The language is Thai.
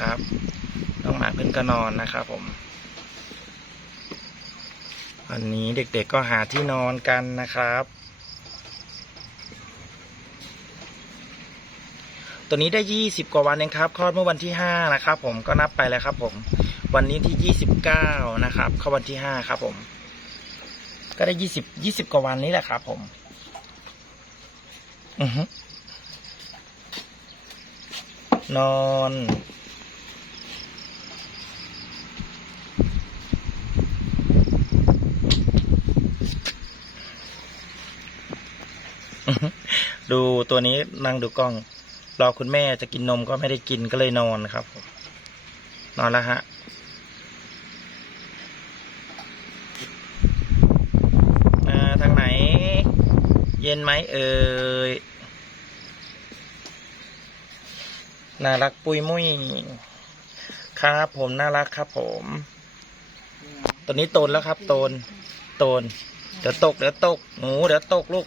นะครับน้องหมาเพิ่นก็นอนนะครับผมวันนี้เด็กๆก็หาที่นอนกันนะครับ ตัวนี้ได้ยี่สิบกว่าวันเองครับคลอดเมื่อวันที่ห้านะครับ ผมก็นับไปแล้วครับ ผม วันนี้ที่ยี่สิบเก้านะครับ เข้าวันที่ห้าครับ ผม ก็ได้ยี่สิบยี่สิบกว่าวันนี้แหละครับ ผม อือฮึนอน ดูตัวนี้นั่งดูกล้อง รอคุณแม่จะกินนมก็ไม่ได้กินก็เลยนอนครับ นอนแล้วฮะทางไหน เย็นไหมเอ่ยน่ารักปุยมุยครับผมน่ารักครับผมตัวนี้โตนแล้วครับโตนโตนเดี๋ยวตกเดี๋ยวตกหนูเดี๋ยวตกลูก